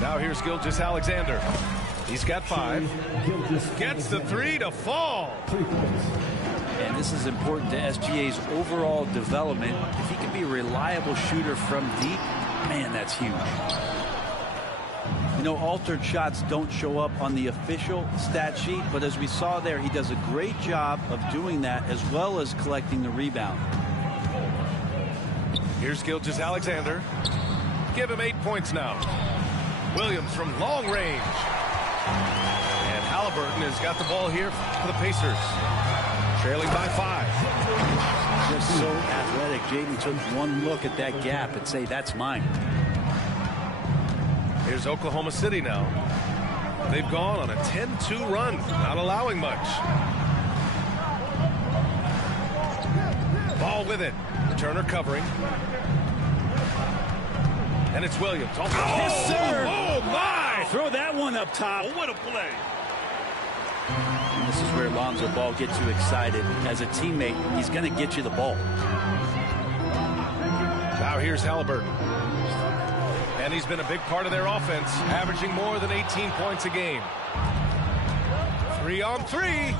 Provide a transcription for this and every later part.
Now here's Gilgeous-Alexander. He's got 5. Gets the 3 to fall. And this is important to SGA's overall development. If he can be a reliable shooter from deep, man, that's huge. You know, altered shots don't show up on the official stat sheet, but as we saw there, he does a great job of doing that as well as collecting the rebound. Here's Gilgeous-Alexander. Give him 8 points now. Williams from long range. And Halliburton has got the ball here for the Pacers. Trailing by 5. Just so athletic. Jaden took one look at that gap and say, that's mine. Here's Oklahoma City now. They've gone on a 10-2 run, not allowing much. Ball with it. Turner covering. And it's Williams. Oh, yes, sir. Oh, my! Throw that one up top. Oh, what a play. And this is where Lonzo Ball gets you excited. As a teammate, he's going to get you the ball. Now here's Halliburton. And he's been a big part of their offense, averaging more than 18 points a game. 3 on 3.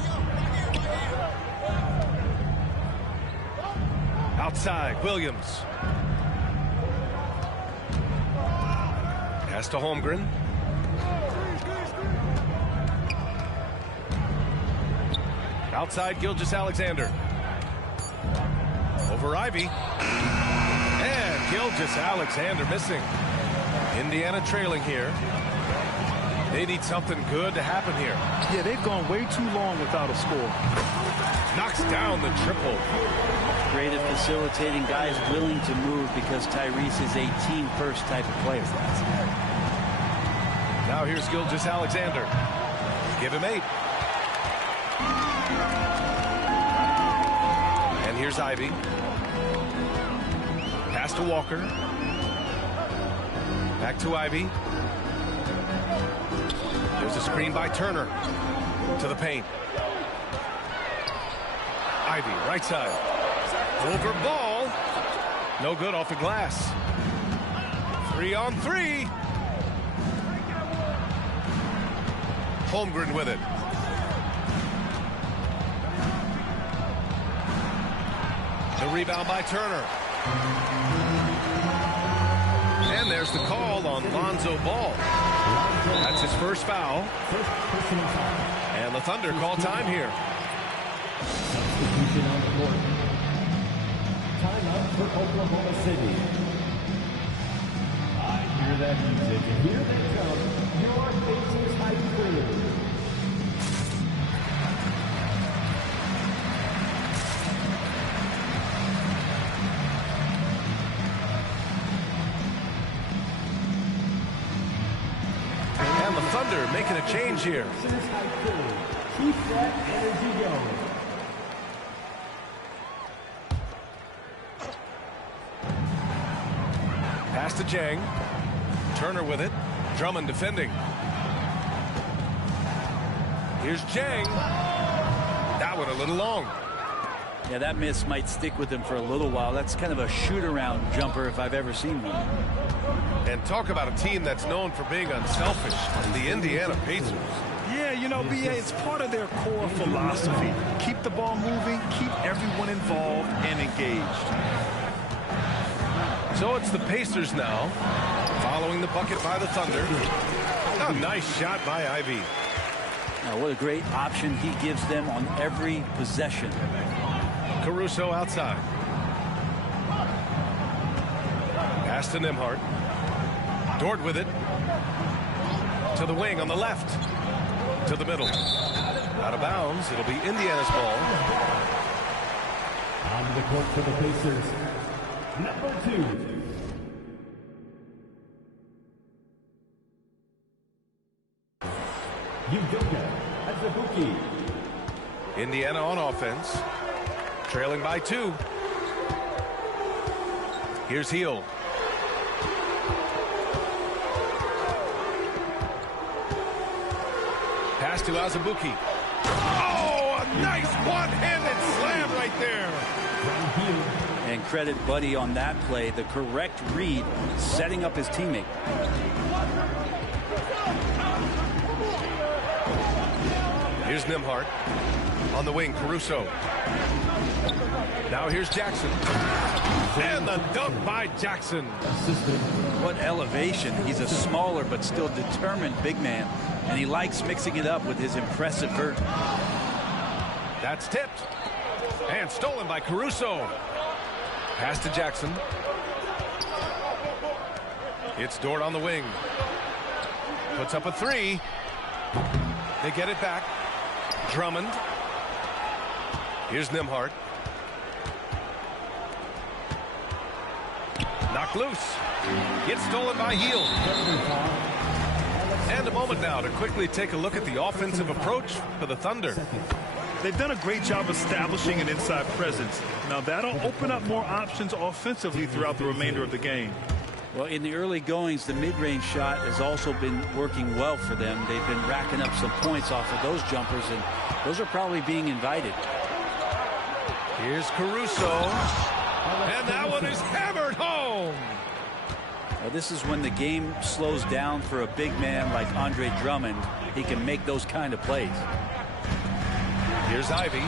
Outside, Williams. Pass to Holmgren. Outside, Gilgeous-Alexander. Over Ivy. And Gilgeous-Alexander missing. Indiana trailing here. They need something good to happen here. Yeah, they've gone way too long without a score. Knocks down the triple. Great at facilitating guys willing to move because Tyrese is a team-first type of player. Now here's Gilgeous-Alexander. Give him 8. And here's Ivy. Pass to Walker. Back to Ivy. There's a screen by Turner. To the paint. Ivy, right side. Over ball. No good off the glass. 3 on 3. Holmgren with it. The rebound by Turner. And there's the call on Lonzo Ball. That's his first foul. And the Thunder call time here. Substitution on the court. Timeout for Oklahoma City. I hear that music, and here they come. Your Pacers high crew. And the Thunder making a change here. Keep that energy going. Pass to Jang. Turner with it. Drummond defending. Here's Jang. That one a little long. Yeah, that miss might stick with him for a little while. That's kind of a shoot-around jumper if I've ever seen one. And talk about a team that's known for being unselfish. The Indiana Pacers. Yeah, you know, BA, it's part of their core philosophy. Keep the ball moving, keep everyone involved and engaged. So it's the Pacers now, following the bucket by the Thunder. A nice shot by Ivy. Now, what a great option he gives them on every possession. Caruso outside. Pass to Nembhard. Dort with it. To the wing on the left. To the middle. Out of bounds. It'll be Indiana's ball. On the court for the Pacers. Number 2. Azubuike. Indiana on offense. Trailing by 2. Here's Heel. Pass to Azubuike. Oh, a nice one-handed slam right there. And credit Buddy on that play, the correct read, setting up his teammate. Here's Nembhard. On the wing, Caruso. Now here's Jackson. And the dunk by Jackson. What elevation. He's a smaller but still determined big man. And he likes mixing it up with his impressive vert. That's tipped. And stolen by Caruso. Pass to Jackson. It's Dort on the wing. Puts up a three. They get it back. Drummond. Here's Nembhard. Knocked loose. Gets stolen by Hield. And a moment now to quickly take a look at the offensive approach for the Thunder. They've done a great job establishing an inside presence. Now that'll open up more options offensively throughout the remainder of the game. Well, in the early goings, the mid-range shot has also been working well for them. They've been racking up some points off of those jumpers, and those are probably being invited. Here's Caruso. And that one is hammered home. Now, this is when the game slows down for a big man like Andre Drummond. He can make those kind of plays. Here's Ivy.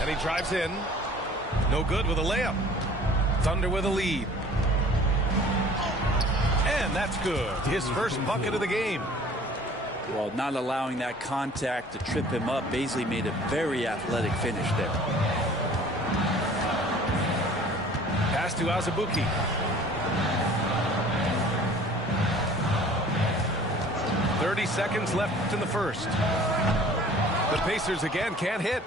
And he drives in. No good with a layup. Thunder with a lead. And that's good. His first bucket of the game. Well, not allowing that contact to trip him up, Baisley made a very athletic finish there. Pass to Azubuike. .30 seconds left in the first. The Pacers again can't hit.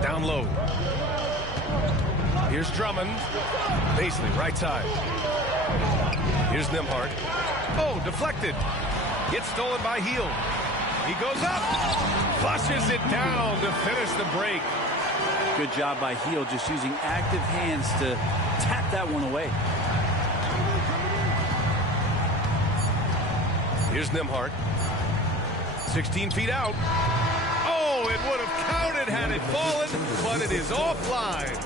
Down low. Here's Drummond. Baisley, right side. Here's Nembhard. Oh, deflected. Gets stolen by Hield. He goes up. Flushes it down to finish the break. Good job by Hield, just using active hands to tap that one away. Here's Nembhard. 16 feet out. Oh, it would have counted had it fallen, but it is offline.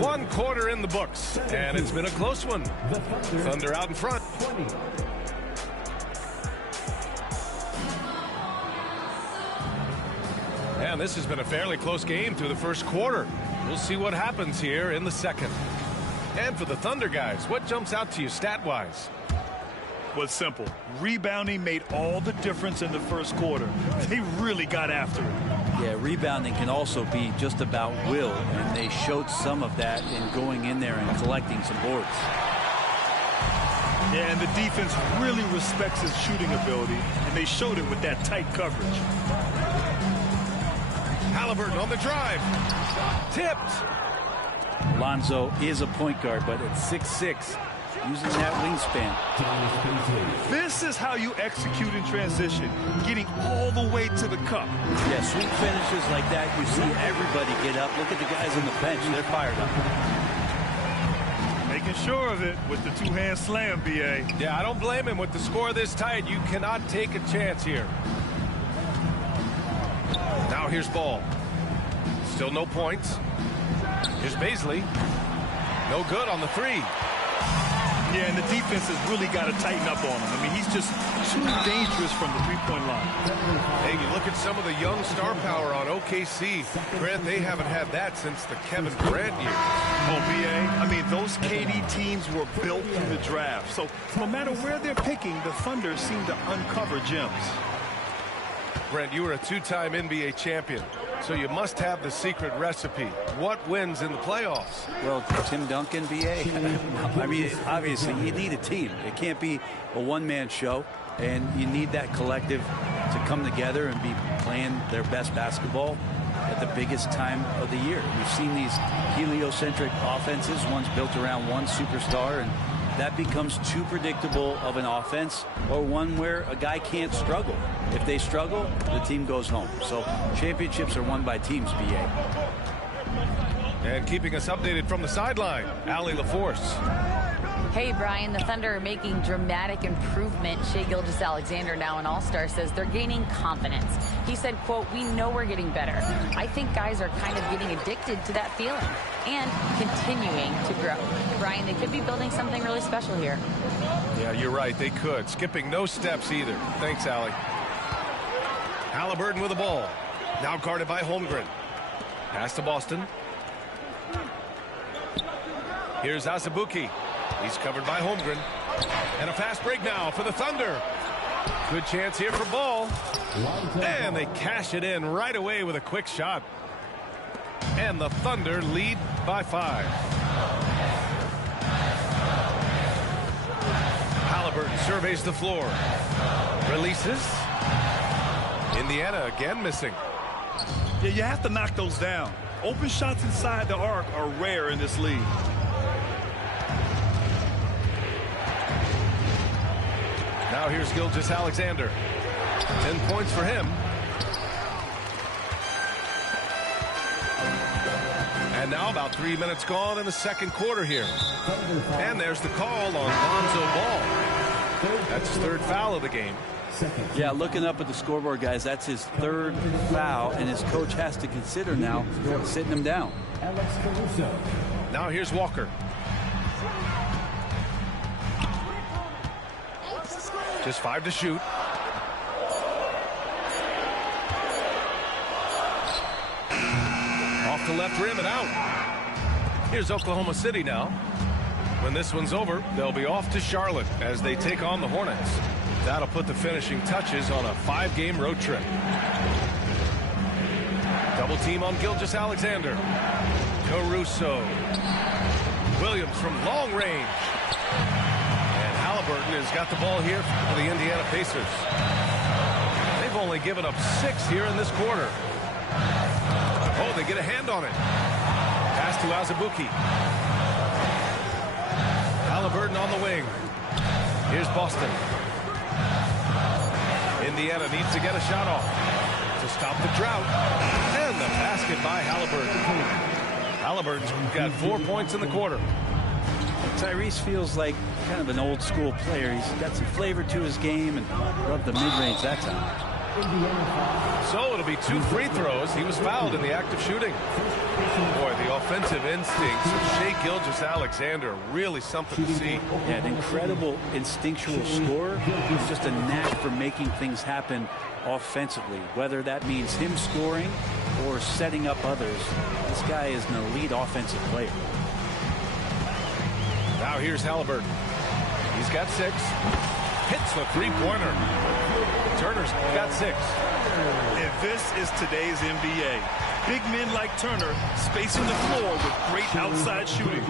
1 quarter in the books, and it's been a close one. Thunder out in front. And this has been a fairly close game through the first quarter. We'll see what happens here in the second. And for the Thunder guys, what jumps out to you stat-wise? Was simple. Rebounding made all the difference in the first quarter. They really got after it. Yeah, rebounding can also be just about will, and they showed some of that in going in there and collecting some boards. Yeah, and the defense really respects his shooting ability, and they showed it with that tight coverage. Halliburton on the drive. Tipped. Lonzo is a point guard, but at 6'6", using that wingspan. This is how you execute in transition, getting all the way to the cup. Yeah, sweet finishes like that, you see everybody get up. Look at the guys on the bench. They're fired up. Making sure of it with the two-hand slam, B.A. Yeah, I don't blame him. With the score this tight, you cannot take a chance here. Now here's Ball. Still no points. Here's Baisley. No good on the three. Yeah, and the defense has really got to tighten up on him. I mean, he's just too dangerous from the three-point line. Hey, you look at some of the young star power on OKC. Grant, they haven't had that since the Kevin Durant years. Oh, B.A., I mean, those KD teams were built through the draft. So no matter where they're picking, the Thunder seem to uncover gems. Brent, you were a two-time NBA champion, so you must have the secret recipe. What wins in the playoffs? Well, Tim Duncan, B.A. I mean, obviously, you need a team. It can't be a one-man show, and you need that collective to come together and be playing their best basketball at the biggest time of the year. We've seen these heliocentric offenses, one's built around one superstar, and that becomes too predictable of an offense, or one where a guy can't struggle. If they struggle, the team goes home. So championships are won by teams, B.A. And keeping us updated from the sideline, Allie LaForce. Hey, Brian, the Thunder are making dramatic improvement. Shai Gilgeous-Alexander, now an all-star, says they're gaining confidence. He said, quote, "We know we're getting better. I think guys are kind of getting addicted to that feeling and continuing to grow." Brian, they could be building something really special here. Yeah, you're right. They could. Skipping no steps either. Thanks, Allie. Halliburton with the ball. Now guarded by Holmgren. Pass to Boston. Here's Azubuike. He's covered by Holmgren. And a fast break now for the Thunder. Good chance here for ball. And they cash it in right away with a quick shot. And the Thunder lead by 5. Halliburton surveys the floor. Releases. Indiana again missing. Yeah, you have to knock those down. Open shots inside the arc are rare in this league. Now here's Gilgeous-Alexander. 10 points for him. And now about 3 minutes gone in the second quarter here. And there's the call on Lonzo Ball. That's his 3rd foul of the game. Yeah, looking up at the scoreboard, guys, that's his 3rd foul, and his coach has to consider now sitting him down. Now here's Walker. Just 5 to shoot. Off the left rim and out. Here's Oklahoma City now. When this one's over, they'll be off to Charlotte as they take on the Hornets. That'll put the finishing touches on a 5-game road trip. Double team on Gilgeous-Alexander. Caruso. Williams from long range. And Halliburton has got the ball here for the Indiana Pacers. They've only given up 6 here in this quarter. Oh, they get a hand on it. Pass to Azubuike. Halliburton on the wing. Here's Boston. Indiana needs to get a shot off to stop the drought. And the basket by Halliburton. Halliburton's got 4 points in the quarter. Tyrese feels like kind of an old school player. He's got some flavor to his game and loved the mid-range that time. So it'll be 2 free throws. He was fouled in the act of shooting. Boy, the offensive instincts of Shai Gilgeous-Alexander, really something to see. Yeah, an incredible instinctual scorer. Just a knack for making things happen offensively, whether that means him scoring or setting up others. This guy is an elite offensive player. Now here's Halliburton. He's got 6. Hits the three-pointer. Turner's got 6. And this is today's NBA. Big men like Turner spacing the floor with great outside shooting.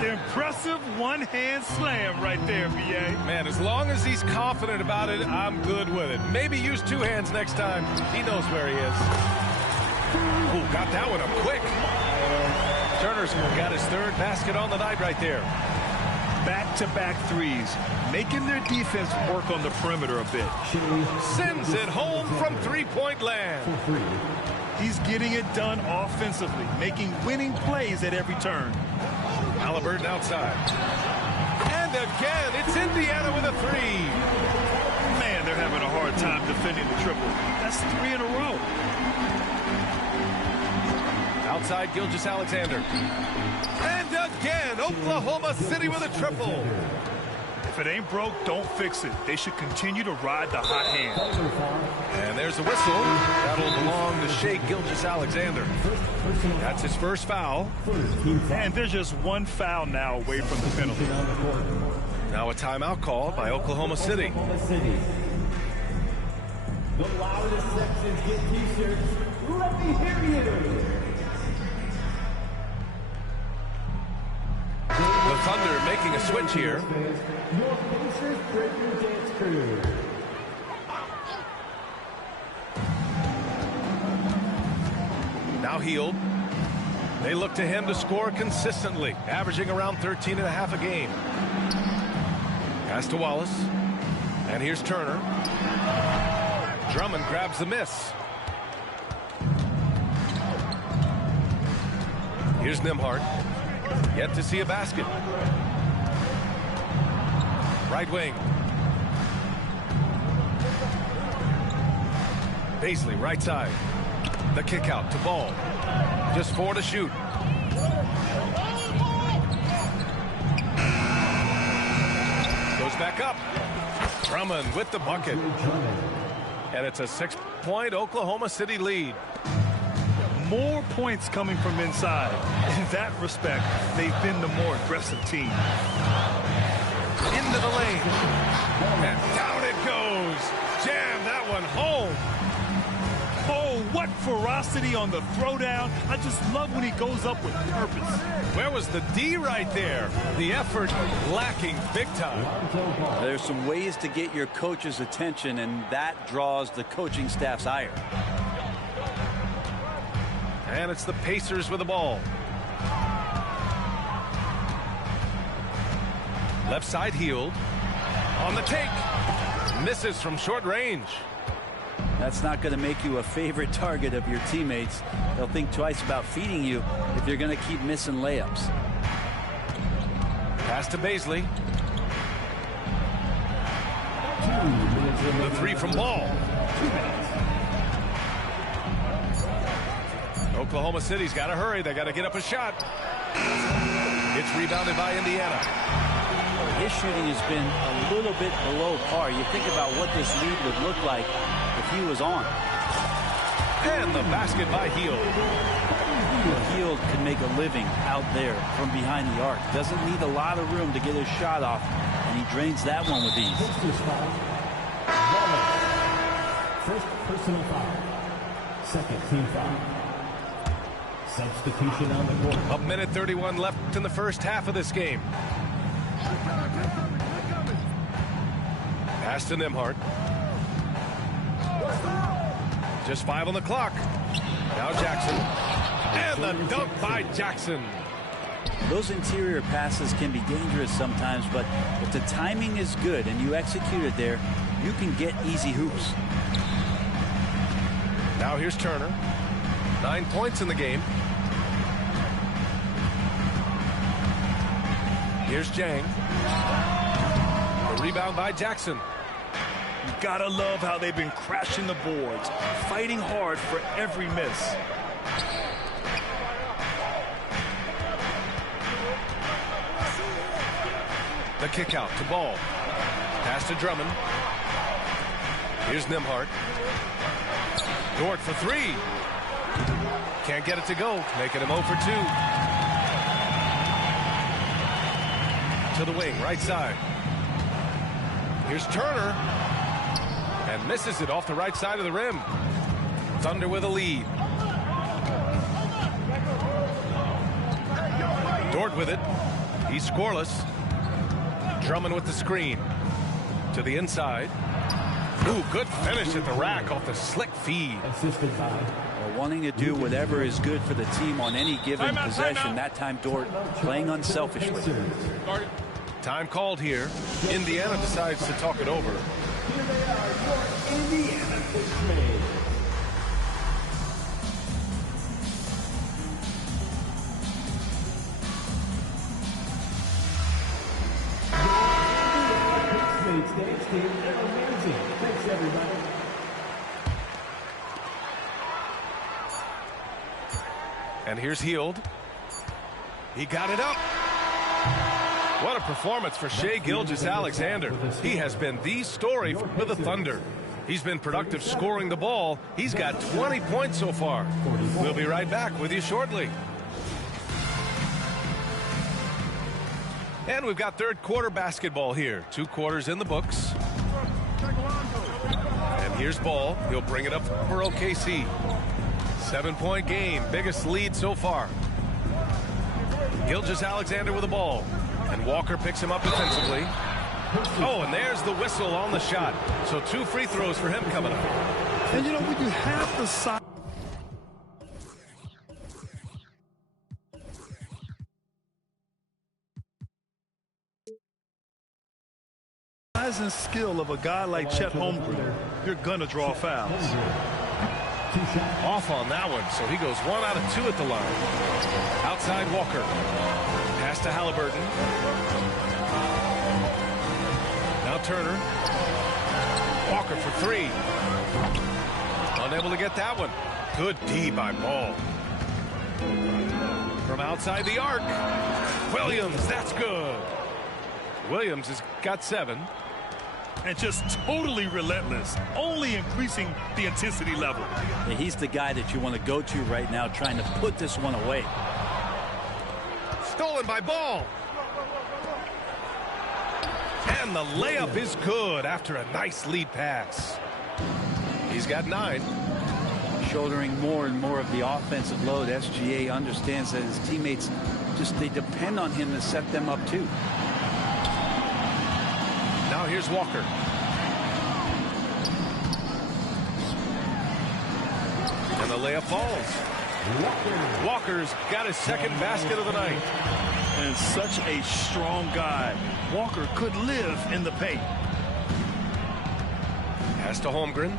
The impressive one-hand slam right there, B.A. Man, as long as he's confident about it, I'm good with it. Maybe use 2 hands next time. He knows where he is. Ooh, got that one up quick. Turner's got his 3rd basket on the night right there. Back-to-back threes, making their defense work on the perimeter a bit. Sends it home from three-point land. He's getting it done offensively, making winning plays at every turn. Halliburton outside. And again, it's Indiana with a 3. Man, they're having a hard time defending the triple. That's 3 in a row. Outside Gilgeous-Alexander. And again, Oklahoma City with a triple. If it ain't broke, don't fix it. They should continue to ride the hot hand. And there's a whistle. That'll belong to Shai Gilgeous-Alexander. That's his 1st foul. And there's just 1 foul now away from the penalty. Now a timeout called by Oklahoma City. The loudest sections get t-shirts. Let me hear you. The Thunder making a switch here. Your Pacers tribute dance crew. Now Hield. They look to him to score consistently, averaging around 13.5 a game. Pass to Wallace. And here's Turner. Drummond grabs the miss. Here's Nembhard. Yet to see a basket. Right wing. Paisley, right side. The kick out to Ball. Just 4 to shoot. Goes back up. Drummond with the bucket. And it's a 6-point Oklahoma City lead. More points coming from inside. In that respect, they've been the more aggressive team. Into the lane. And down it goes. Jam that one home. Oh, what ferocity on the throwdown. I just love when he goes up with purpose. Where was the D right there? The effort lacking big time. There's some ways to get your coach's attention, and that draws the coaching staff's ire. And it's the Pacers with the ball. Left side healed. On the take. Misses from short range. That's not going to make you a favorite target of your teammates. They'll think twice about feeding you if you're going to keep missing layups. Pass to Paisley. The 3 from Ball. Oklahoma City's got to hurry. They got to get up a shot. It's rebounded by Indiana. His shooting has been a little bit below par. You think about what this lead would look like if he was on. And the basket by Hield. Hield can make a living out there from behind the arc. Doesn't need a lot of room to get his shot off, and he drains that one with ease. First personal foul. Second team foul. Substitution on the court. A minute 31 left in the first half of this game. Pass to Nembhard. Just 5 on the clock. Now Jackson. And the dunk by Jackson. Those interior passes can be dangerous sometimes, but if the timing is good and you execute it there, you can get easy hoops. Now here's Turner. 9 points in the game. Here's Jang. A rebound by Jackson. You gotta love how they've been crashing the boards, fighting hard for every miss. The kick out to Ball. Pass to Drummond. Here's Nembhard. Dort for 3. Can't get it to go, making him 0 for 2. To the wing, right side. Here's Turner. And misses it off the right side of the rim. Thunder with a lead. Dort with it. He's scoreless. Drummond with the screen. To the inside. Ooh, good finish at the rack off the slick feed. Assisted by. Well, wanting to do whatever is good for the team on any given possession. That time Dort playing unselfishly. Time called here. Indiana decides to talk it over. Here they are, your Indiana Coachmates. Thanks, team. They're amazing. Thanks, everybody. And here's Hield. He got it up. What a performance for Shai Gilgeous-Alexander. He has been the story for the Thunder. He's been productive scoring the ball. He's got 20 points so far. We'll be right back with you shortly. And we've got third quarter basketball here. 2 quarters in the books. And here's Ball. He'll bring it up for OKC. 7-point game. Biggest lead so far. Gilgeous-Alexander with the ball. And Walker picks him up defensively. Oh, and there's the whistle on the shot. So 2 free throws for him coming up. And you know, when you have the size and skill of a guy like Chet Holmgren, you're gonna draw fouls. Off on that one, so he goes 1 out of 2 at the line. Outside Walker. Pass to Halliburton. Turner. Walker for three. Unable to get that one. Good D by Ball. From outside the arc. Williams, that's good. Williams has got 7. And just totally relentless, only increasing the intensity level. Yeah, he's the guy that you want to go to right now, trying to put this one away. Stolen by Ball. And the layup is good after a nice lead pass. He's got 9. Shouldering more and more of the offensive load. SGA understands that his teammates they depend on him to set them up too. Now here's Walker. And the layup falls. Walker's got his second basket of the night. And such a strong guy. Walker could live in the paint. Pass to Holmgren.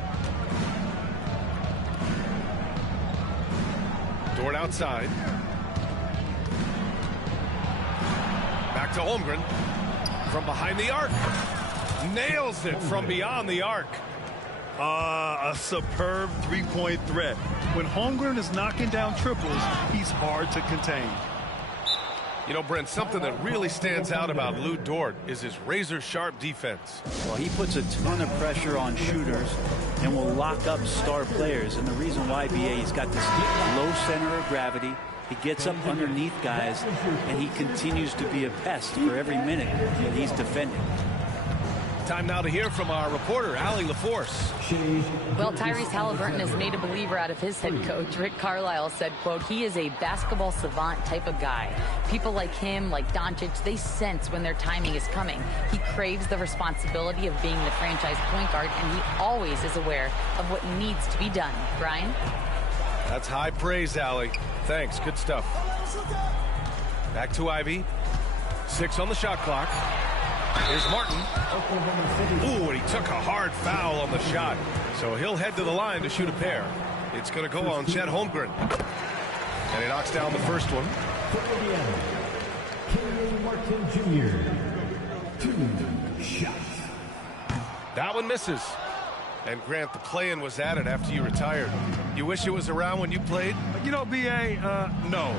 Dort outside. Back to Holmgren. From behind the arc. Nails it from beyond the arc. A superb three-point threat. When Holmgren is knocking down triples, he's hard to contain. You know, Brent, something that really stands out about Lou Dort is his razor-sharp defense. Well, he puts a ton of pressure on shooters and will lock up star players. And the reason why, BA, he's got this low center of gravity. He gets up underneath guys, and he continues to be a pest for every minute that he's defending. Time now to hear from our reporter, Allie LaForce. Well, Tyrese Halliburton has made a believer out of his head coach. Rick Carlisle said, quote, he is a basketball savant type of guy. People like him, like Doncic, they sense when their timing is coming. He craves the responsibility of being the franchise point guard, and he always is aware of what needs to be done. Brian? That's high praise, Allie. Thanks. Good stuff. Back to Ivy. 6 on the shot clock. Here's Martin. Ooh, and he took a hard foul on the shot. So he'll head to the line to shoot a pair. It's going to go on Chet Holmgren. And he knocks down the first one. Martin Jr. 2 shots. That one misses. And Grant, the play-in was added after you retired. You wish it was around when you played? You know, BA, no.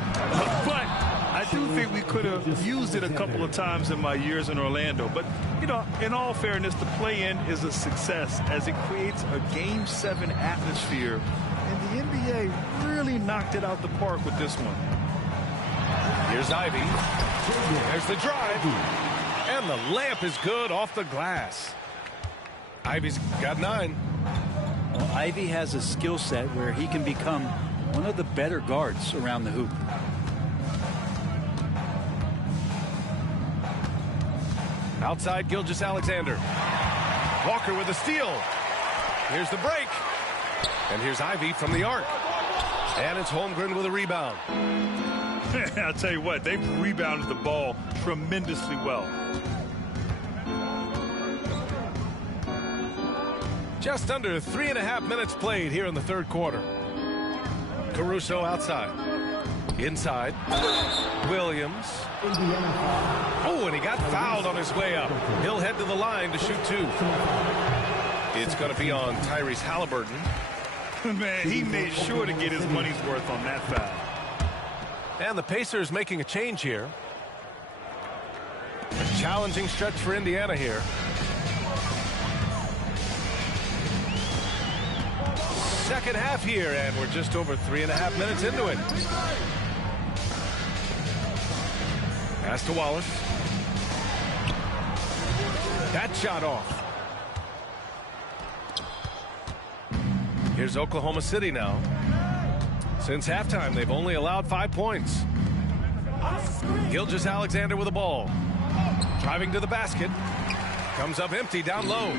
But I do think we could have used it a couple of times in my years in Orlando. But, you know, in all fairness, the play-in is a success as it creates a Game 7 atmosphere. And the NBA really knocked it out the park with this one. Here's Ivy. There's the drive. And the layup is good off the glass. Ivy's got 9. Well, Ivy has a skill set where he can become one of the better guards around the hoop. Outside, Gilgeous-Alexander. Walker with a steal. Here's the break. And here's Ivy from the arc. And it's Holmgren with a rebound. I'll tell you what, they've rebounded the ball tremendously well. Just under 3.5 minutes played here in the third quarter. Caruso outside. Inside. Williams. Oh, and he got fouled on his way up. He'll head to the line to shoot 2. It's going to be on Tyrese Halliburton. Man, he made sure to get his money's worth on that foul. And the Pacers making a change here. A challenging stretch for Indiana here. Second half here, and we're just over 3.5 minutes into it. Pass to Wallace. That shot off. Here's Oklahoma City now. Since halftime, they've only allowed 5 points. Gilgeous-Alexander with the ball. Driving to the basket. Comes up empty down low.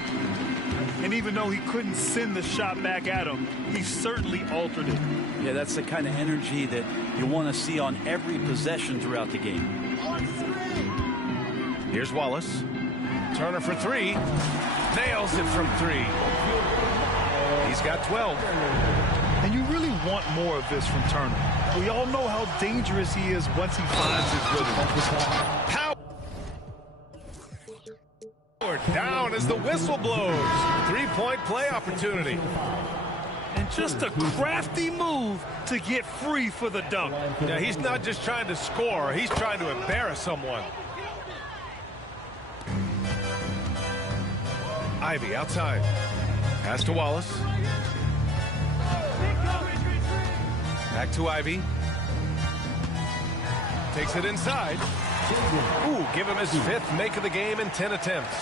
And even though he couldn't send the shot back at him, he certainly altered it. Yeah, that's the kind of energy that you want to see on every possession throughout the game. Here's Wallace. Turner for 3. Nails it from 3. He's got 12. And you really want more of this from Turner. We all know how dangerous he is once he finds his rhythm. Pow! Down as the whistle blows. 3-point play opportunity. And just a crafty move to get free for the dunk. Now, he's not just trying to score. He's trying to embarrass someone. Ivy outside. Pass to Wallace. Back to Ivy. Takes it inside. Ooh, give him his 5th make of the game in 10 attempts.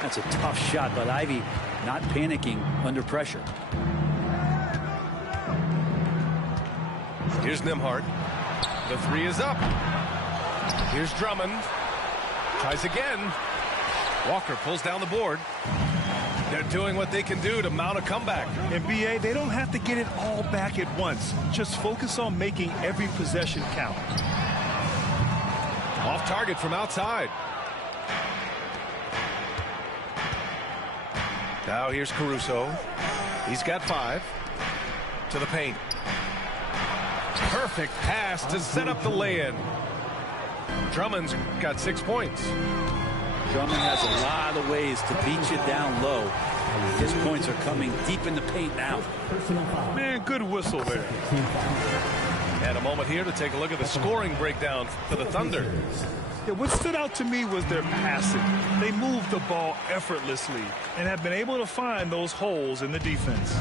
That's a tough shot, but Ivy not panicking under pressure. Here's Nembhard. The 3 is up. Here's Drummond. Tries again. Walker pulls down the board. They're doing what they can do to mount a comeback. In BA, they don't have to get it all back at once. Just focus on making every possession count. Off target from outside. Now here's Caruso. He's got 5. To the paint. Perfect pass to set up the lay-in. Drummond's got 6 points. Drummond has a lot of ways to beat you down low. His points are coming deep in the paint now. Man, good whistle there. And a moment here to take a look at the scoring breakdown for the Thunder. Yeah, what stood out to me was their passing. They moved the ball effortlessly and have been able to find those holes in the defense.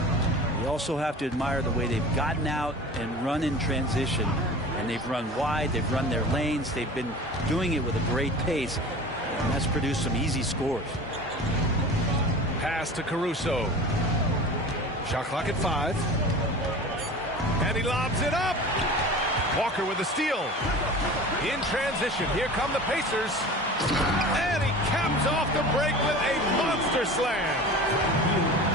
You also have to admire the way they've gotten out and run in transition. And they've run wide, they've run their lanes, they've been doing it with a great pace. And that's produced some easy scores. Pass to Caruso. Shot clock at 5. And he lobs it up. Walker with a steal. In transition, here come the Pacers. And he caps off the break with a monster slam.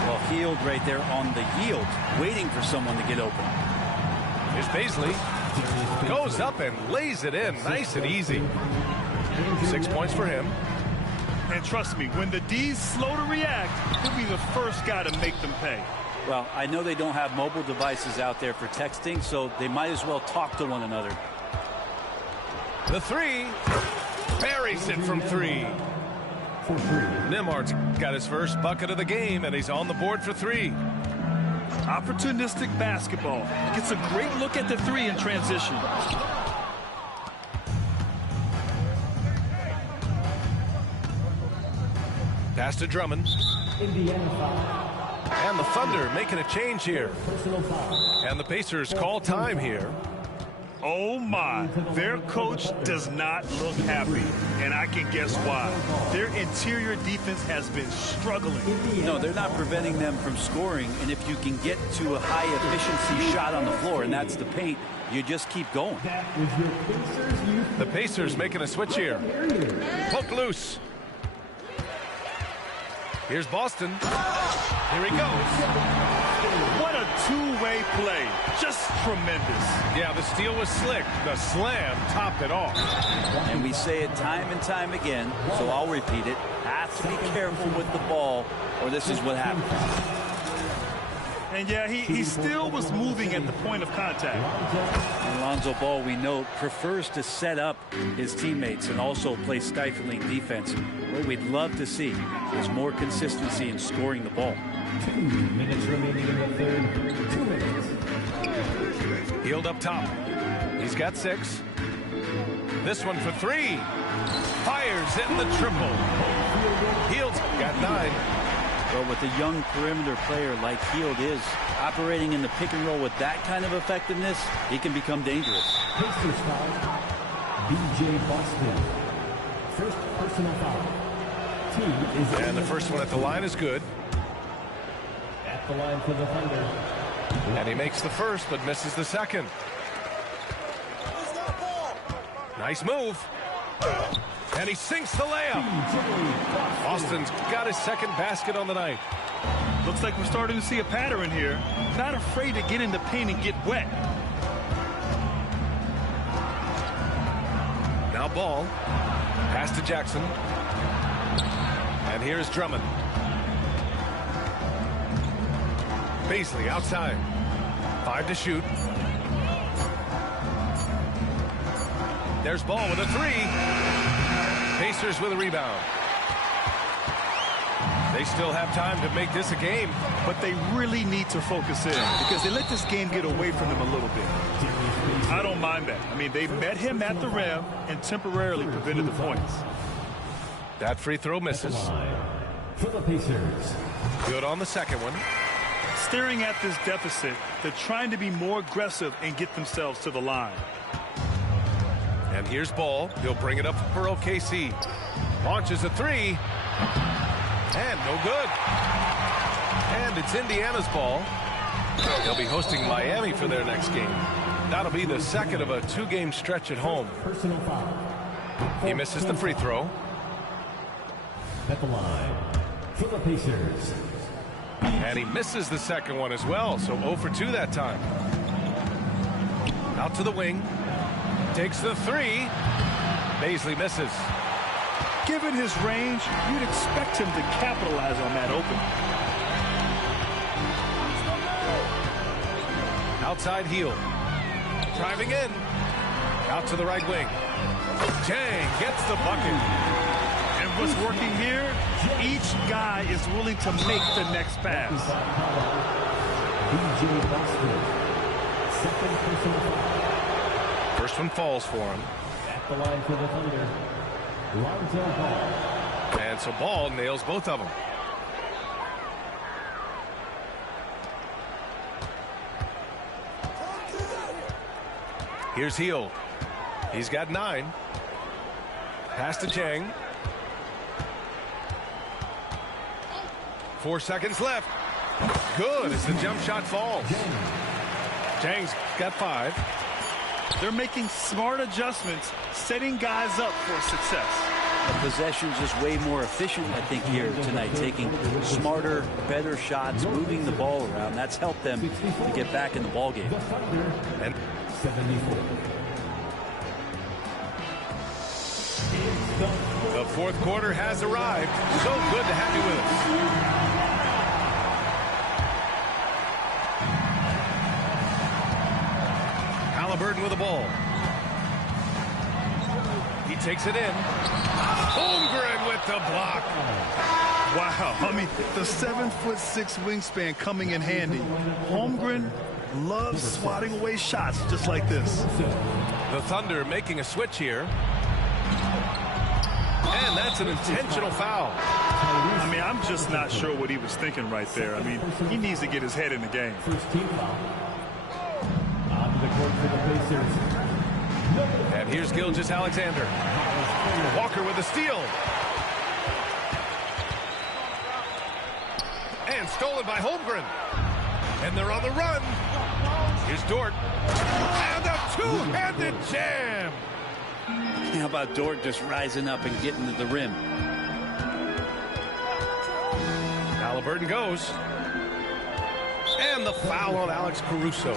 Well, Hield right there on the yield, waiting for someone to get open. Here's Paisley. Goes up and lays it in, nice and easy. 6 points for him. And trust me, when the D's slow to react, he'll be the first guy to make them pay. Well, I know they don't have mobile devices out there for texting, so they might as well talk to one another. The 3. Buries it from 3. Nembhard's got his first bucket of the game, and he's on the board for 3. Opportunistic basketball. Gets a great look at the 3 in transition. Pass to Drummond. And the Thunder making a change here. And the Pacers call time here. Oh my, their coach does not look happy, and I can guess why. Their interior defense has been struggling. No, they're not preventing them from scoring, and if you can get to a high efficiency shot on the floor, and that's the paint, you just keep going. The Pacers making a switch here. Poke loose. Here's Boston. Here he goes. What a two-way play. Just tremendous. Yeah, the steal was slick. The slam topped it off. And we say it time and time again, so I'll repeat it. Have to be careful with the ball, or this is what happens. And yeah, he still was moving at the point of contact. Lonzo Ball, we know, prefers to set up his teammates and also play stifling defense. What we'd love to see is more consistency in scoring the ball. 2 minutes remaining in the third. 2 minutes. Hield up top. He's got 6. This one for 3. Fires in the triple. Hield's got 9. But with a young perimeter player like Hield is, operating in the pick and roll with that kind of effectiveness, he can become dangerous. Pacers foul. B.J. Boston. First personal foul. Team is And the first one at the line is good. at the line for the Thunder. And he makes the first, but misses the second. Nice move. And he sinks the layup. Austin's got his second basket on the night. Looks like we're starting to see a pattern here. Not afraid to get in the paint and get wet. Now Ball. Pass to Jackson. And here's Drummond. Paisley outside. 5 to shoot. There's Ball with a 3. Pacers with a rebound. They still have time to make this a game. But they really need to focus in because they let this game get away from them a little bit. I don't mind that. I mean, they met him at the rim and temporarily prevented the points. That free throw misses. For the Pacers. Good on the second one. Staring at this deficit, they're trying to be more aggressive and get themselves to the line. And here's Ball. He'll bring it up for OKC. Launches a three. And no good. And it's Indiana's ball. They'll be hosting Miami for their next game. That'll be the second of a two-game stretch at home. Personal foul. He misses the free throw. At the line. For the Pacers. And he misses the second one as well, so 0 for 2 that time. Out to the wing. Takes the three. Baisley misses. Given his range, you'd expect him to capitalize on that open. Outside heel. Driving in. Out to the right wing. Chang gets the bucket. And what's working here? Each guy is willing to make the next pass. DJ Boston. Second personal foul. First one falls for him. At the line for the Thunder. Lonzo Ball. And so Ball nails both of them. Here's Heel. He's got 9. Pass to Chang. 4 seconds left. Good as the jump shot falls. Chang's got 5. They're making smart adjustments, setting guys up for success. The possession's just way more efficient, I think, here tonight. Taking smarter, better shots, moving the ball around. That's helped them to get back in the ball game. And 74. the fourth quarter has arrived. So good to have you with us. Halliburton with the ball. He takes it in. Holmgren with the block. Wow, I mean, the 7'6" wingspan coming in handy. Holmgren loves swatting away shots just like this. The Thunder making a switch here. And that's an intentional foul. I mean, I'm just not sure what he was thinking right there. I mean, he needs to get his head in the game. First team foul. On the court for the Pacers. And here's Gilgeous-Alexander. Walker with a steal. And stolen by Holmgren. And they're on the run. Here's Dort. And a two-handed jam. How about Dort just rising up and getting to the rim? Halliburton goes. And the foul on Alex Caruso.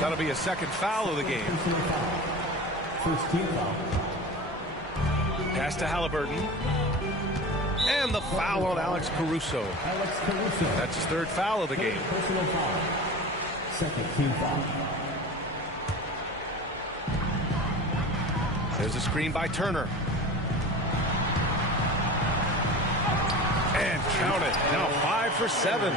That'll be a second foul of the game. First team foul. Pass to Halliburton. And the foul on Alex Caruso. Alex Caruso. That's his third foul of the game. Personal foul. Second team foul. There's a screen by Turner. And count it. Now 5 for 7.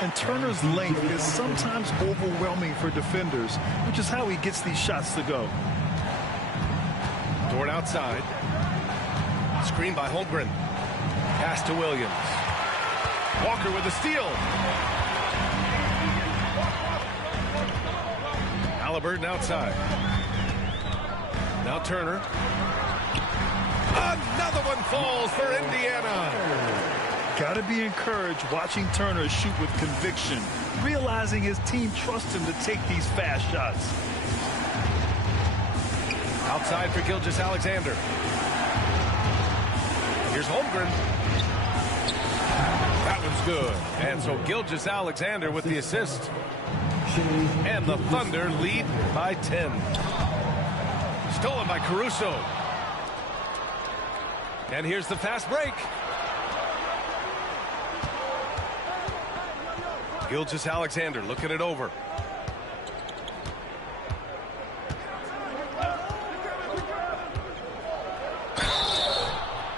And Turner's length is sometimes overwhelming for defenders, which is how he gets these shots to go. Dort outside. Screen by Holmgren. Pass to Williams. Walker with a steal. Halliburton outside. Now Turner. Another one falls for Indiana. Got to be encouraged watching Turner shoot with conviction, realizing his team trusts him to take these fast shots. Outside for Gilgeous-Alexander. Here's Holmgren. That one's good. And so Gilgeous-Alexander with the assist. And the Thunder lead by 10. Stolen by Caruso. And here's the fast break. Gilgeous-Alexander looking it over.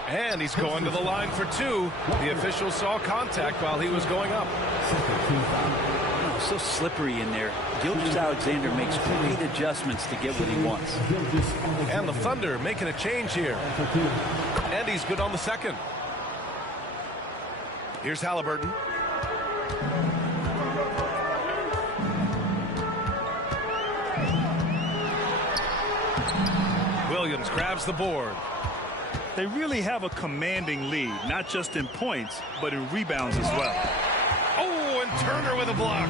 And he's going to the line for two. The official saw contact while he was going up. Oh, so slippery in there. Gilgeous-Alexander makes great adjustments to get what he wants. And the Thunder making a change here. And he's good on the second. Here's Halliburton. Williams grabs the board. They really have a commanding lead, not just in points, but in rebounds as well. Oh, and Turner with a block.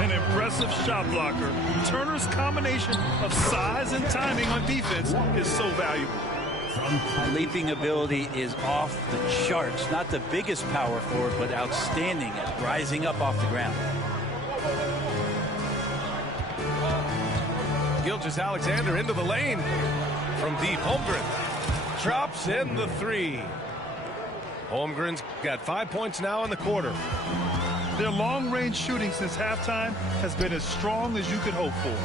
An impressive shot blocker. Turner's combination of size and timing on defense is so valuable. Leaping ability is off the charts. Not the biggest power forward, but outstanding at rising up off the ground. Gilgeous-Alexander into the lane. From deep, Holmgren drops in the three. Holmgren's got 5 points now in the quarter. Their long-range shooting since halftime has been as strong as you could hope for.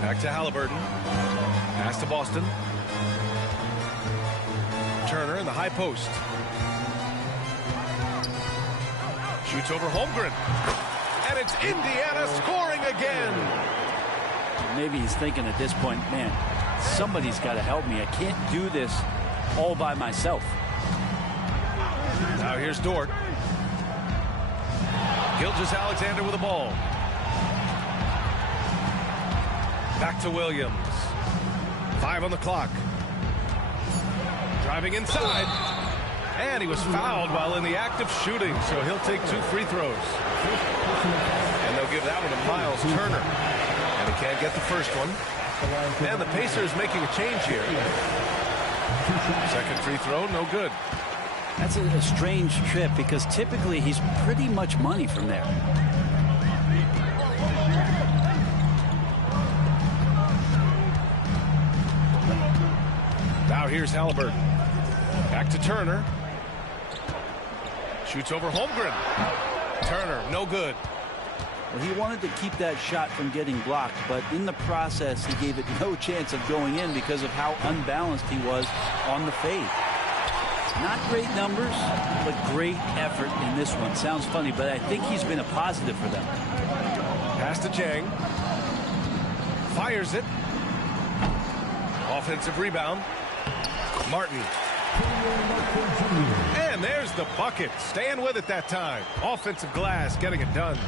Back to Halliburton. Pass to Boston. Turner in the high post. Shoots over Holmgren. And it's Indiana scoring again. Maybe he's thinking at this point, man, somebody's got to help me. I can't do this all by myself. Now here's Dort. Gilgeous-Alexander with the ball. Back to Williams. 5 on the clock. Driving inside. And he was fouled while in the act of shooting, so he'll take 2 free throws. And they'll give that one to Miles Turner. And he can't get the first one. And the Pacers making a change here. Second free throw, no good. That's a strange trip because typically he's pretty much money from there. Now here's Halliburton. Back to Turner. Shoots over Holmgren. Turner, no good. Well, he wanted to keep that shot from getting blocked, but in the process, he gave it no chance of going in because of how unbalanced he was on the fade. Not great numbers, but great effort in this one. Sounds funny, but I think he's been a positive for them. Pass to Chang. Fires it. Offensive rebound. Martin. And there's the bucket. Staying with it that time. Offensive glass, getting it done.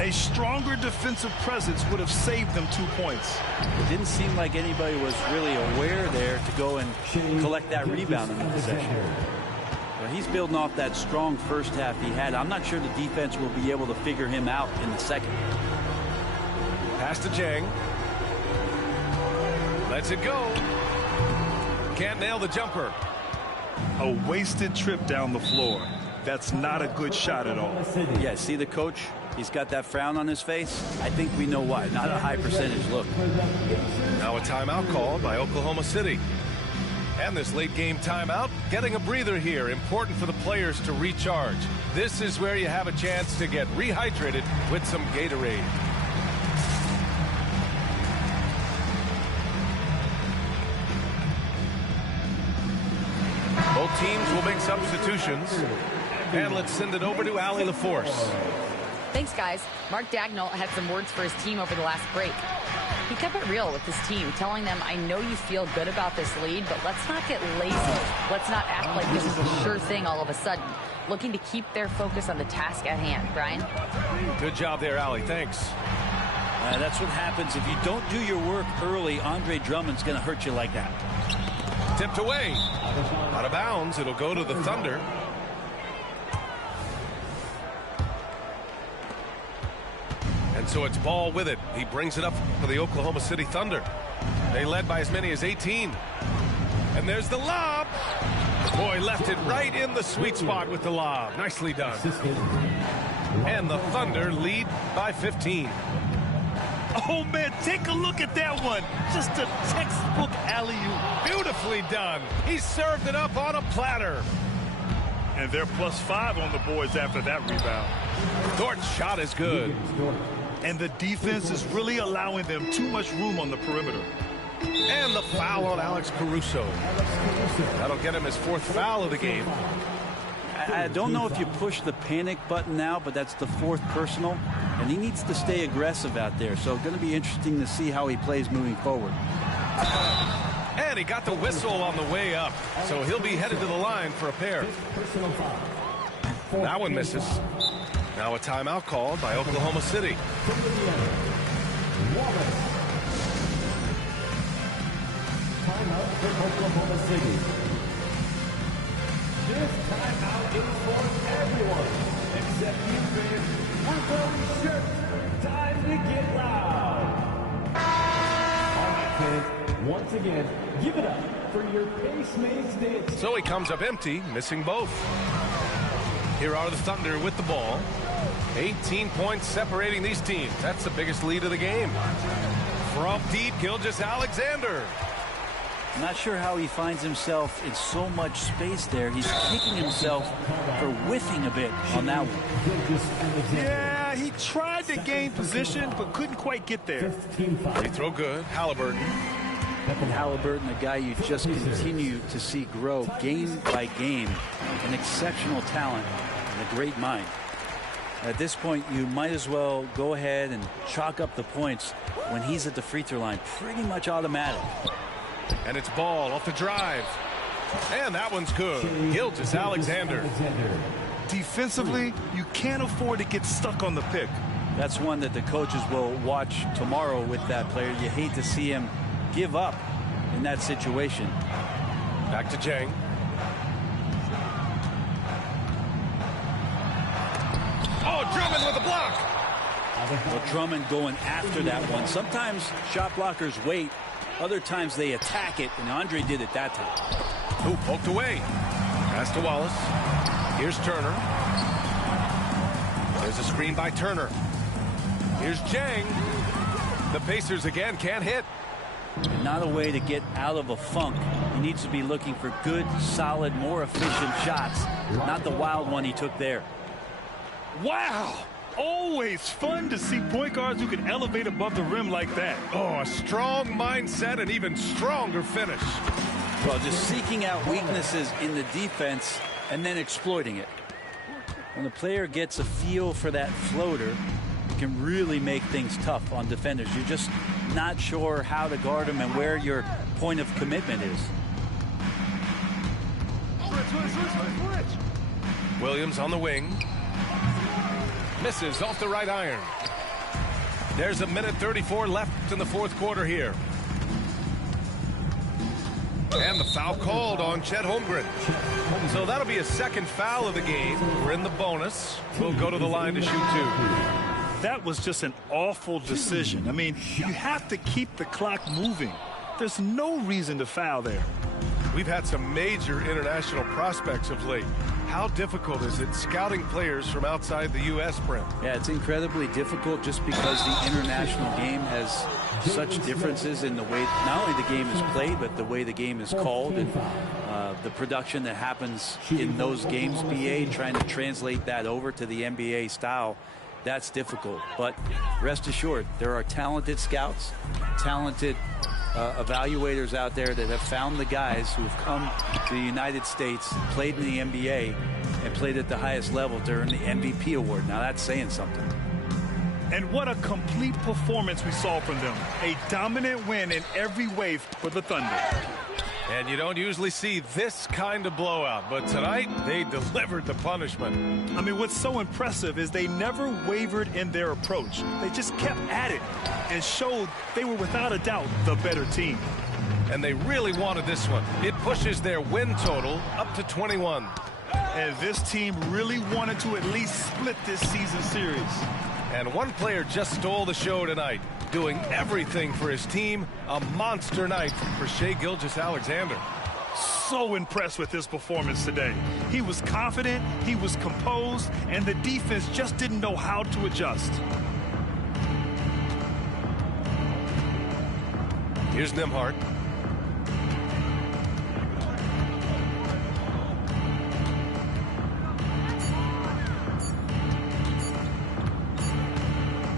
A stronger defensive presence would have saved them 2 points. It didn't seem like anybody was really aware there to go and collect that rebound in the possession. But he's building off that strong first half he had. I'm not sure the defense will be able to figure him out in the second. Pass to Chang. Lets it go. Can't nail the jumper. A wasted trip down the floor. That's not a good shot at all. Yeah, see the coach? He's got that frown on his face. I think we know why. Not a high percentage look. Now a timeout called by Oklahoma City. And this late game timeout, getting a breather here. Important for the players to recharge. This is where you have a chance to get rehydrated with some Gatorade. Both teams will make substitutions. And let's send it over to Allie LaForce. Thanks, guys. Mark Dagnall had some words for his team over the last break. He kept it real with his team, telling them, I know you feel good about this lead, but let's not get lazy. Let's not act like this is a sure thing all of a sudden. Looking to keep their focus on the task at hand. Brian? Good job there, Allie. Thanks. That's what happens if you don't do your work early. Andre Drummond's going to hurt you like that. Tipped away. Out of bounds. It'll go to the Thunder. And so it's Ball with it. He brings it up for the Oklahoma City Thunder. They led by as many as 18. And there's the lob. Boy, left it right in the sweet spot with the lob. Nicely done. And the Thunder lead by 15. Oh, man, take a look at that one. Just a textbook alley-oop. Beautifully done. He served it up on a platter. And they're +5 on the boards after that rebound. Dort's shot is good. And the defense is really allowing them too much room on the perimeter. And the foul on Alex Caruso. That'll get him his 4th foul of the game. I don't know if you push the panic button now, but that's the 4th personal, and he needs to stay aggressive out there. So going to be interesting to see how he plays moving forward. And he got the whistle on the way up, so he'll be headed to the line for a pair. That one misses. Now a timeout called by Oklahoma City. Timeout for Oklahoma City. This timeout is for everyone except you fans. We're shirts. Time to get loud. All right, fans. Once again, give it up for your Pacemates dance. So he comes up empty, missing both. Here are the Thunder with the ball. 18 points separating these teams. That's the biggest lead of the game. From deep, Gilgeous-Alexander. I'm not sure how he finds himself in so much space there. He's kicking himself for whiffing a bit on that one. Yeah, he tried to gain position, but couldn't quite get there. Free throw good. Halliburton. And Halliburton, a guy you just continue to see grow game by game. An exceptional talent and a great mind. At this point, you might as well go ahead and chalk up the points when he's at the free throw line. Pretty much automatic. And it's Ball off the drive. And that one's good. Gilgeous-Alexander. Defensively, you can't afford to get stuck on the pick. That's one that the coaches will watch tomorrow with that player. You hate to see him give up in that situation. Back to Jang. Oh, Drummond with a block. Well, Drummond going after that one. Sometimes shot blockers wait. Other times they attack it, and Andre did it that time. Ooh, poked away. Pass to Wallace. Here's Turner. There's a screen by Turner. Here's Jang. The Pacers again can't hit. Not a way to get out of a funk. He needs to be looking for good, solid, more efficient shots. Not the wild one he took there. Wow! Always fun to see point guards who can elevate above the rim like that. Oh, a strong mindset and even stronger finish. Well, just seeking out weaknesses in the defense and then exploiting it. When the player gets a feel for that floater, it can really make things tough on defenders. You're just not sure how to guard them and where your point of commitment is. Williams on the wing. Misses off the right iron. There's a minute 34 left in the 4th quarter here. And the foul called on Chet Holmgren. So that'll be a 2nd foul of the game. We're in the bonus. We'll go to the line to shoot 2. That was just an awful decision. I mean, you have to keep the clock moving. There's no reason to foul there. We've had some major international prospects of late. How difficult is it scouting players from outside the U.S., Brent? Yeah, it's incredibly difficult just because the international game has such differences in the way not only the game is played, but the way the game is called and the production that happens in those games, BA, trying to translate that over to the NBA style. That's difficult. But rest assured, there are talented scouts, talented evaluators out there that have found the guys who have come to the United States, played in the NBA, and played at the highest level to earn the MVP award. Now that's saying something. And what a complete performance we saw from them. A dominant win in every way for the Thunder. And you don't usually see this kind of blowout, but tonight they delivered the punishment. I mean, what's so impressive is they never wavered in their approach. They just kept at it and showed they were without a doubt the better team. And they really wanted this one. It pushes their win total up to 21. And this team really wanted to at least split this season series. And one player just stole the show tonight, doing everything for his team. A monster night for Shai Gilgeous-Alexander. So impressed with his performance today. He was confident, he was composed, and the defense just didn't know how to adjust. Here's Nembhard.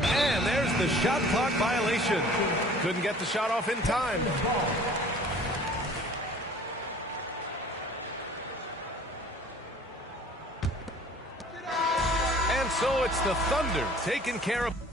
And there's the shot clock violation. Couldn't get the shot off in time. And so it's the Thunder taking care of...